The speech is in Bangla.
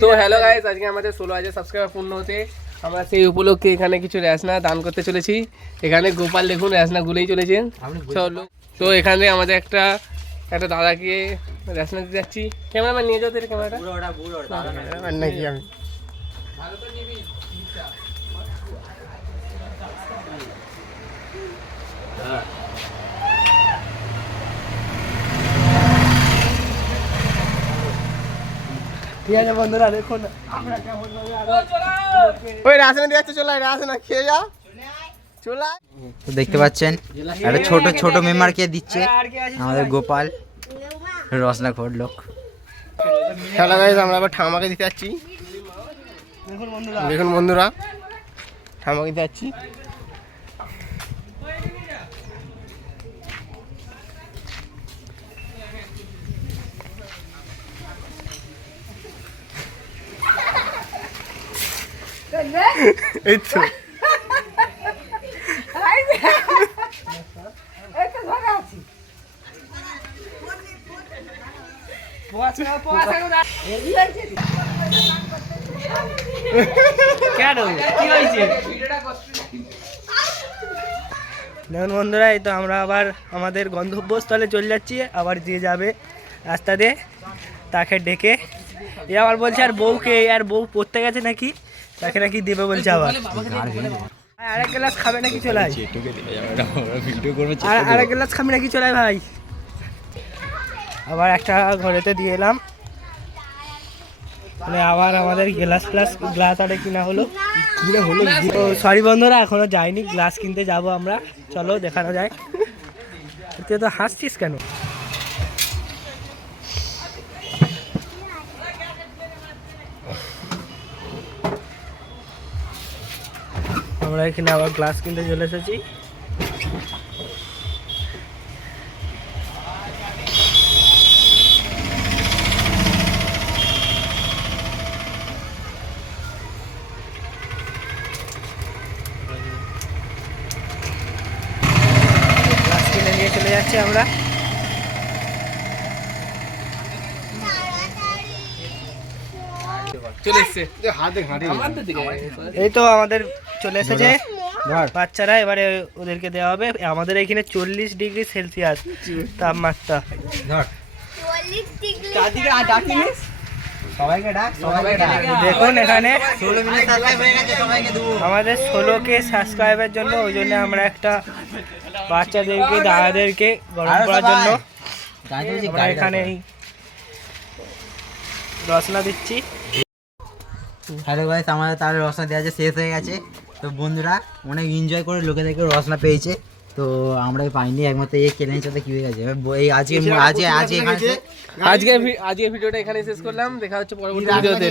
তো হ্যালো গাইস, আজকে আমাদের 16,000 সাবস্ক্রাইবার পূর্ণ হতে আমরা সেই উপলক্ষে এখানে কিছু রেশনা দান করতে চলেছি। এখানে গোপাল দেখুন রেশনা গুলেই চলেছেন। চলো, তো এখানে আমাদের একটা দাদাকে রেশনা দিতে যাচ্ছি। ক্যামেরাম্যান নিয়ে যাও ক্যামেরাটা। নাকি আমি ঠিক আছে বন্ধুরা, দেখুন আমরা কেমন ওই রাসনা দিয়ে যাচ্ছে। চলে রাসনা খেয়ে যা, চলে। তো দেখতে পাচ্ছেন একটা ছোট মেম্বারকে দিচ্ছে আমাদের গোপাল, রসনাখোর লোক। খেলা গাইজ, আমরা আবার ঠামাকে দিতে যাচ্ছি। দেখুন বন্ধুরা, ঠামাকে দিতে যাচ্ছি। এই তো দেখুন বন্ধুরা, এই তো আমরা আবার আমাদের গন্তব্যস্থলে চলে যাচ্ছি। আবার যে যাবে রাস্তা দিয়ে তাকে ডেকে এ আবার বলছে আর বউকে, আর বউ পড়তে গেছে নাকি, তাকে নাকি দেবে বলছে। আবার আরেক গ্লাস খাবে নাকি, চলে আয়। আরেক গ্লাস খাবে নাকি, চলে আয় ভাই। আবার একটা ঘরেতে দিয়ে এলাম, মানে আবার আমাদের গ্লাস আরে কিনা হলো। তো সরি বন্ধুরা, এখনো যাইনি, গ্লাস কিনতে যাব আমরা। চলো দেখানো যায়। তুই তো হাসছিস কেন? আমরা এখানে আবার গ্লাস কিনতে চলে এসেছি। গ্লাস কিনে নিয়ে চলে যাচ্ছি আমরা। এই তো আমাদের চলে এসেছে বাচ্চারা, এবারে ওদেরকে দেওয়া হবে। আমাদের এখানে 40 ডিগ্রি সেলসিয়াস তাপমাত্রা। দেখুন এখানে আমাদের 16K সাবস্ক্রাইবের জন্য, ওই জন্য আমরা একটা বাচ্চাদেরকে দাদাদেরকে গরম করার জন্য আমরা এখানে রসনা দিচ্ছি। হ্যালো গাইস, আমাদের তার রসনা দেওয়া শেষ হয়ে গেছে। তো বন্ধুরা অনেক এনজয় করে লোকেদেরকে রসনা পেয়েছে, তো আমরা পাইনি। একমাত্র এই চ্যালেঞ্জ সাথে কি হয়ে গেছে এই আজকে ভিডিওটা এখানে শেষ করলাম। দেখা হচ্ছে পরবর্তী ভিডিওতে।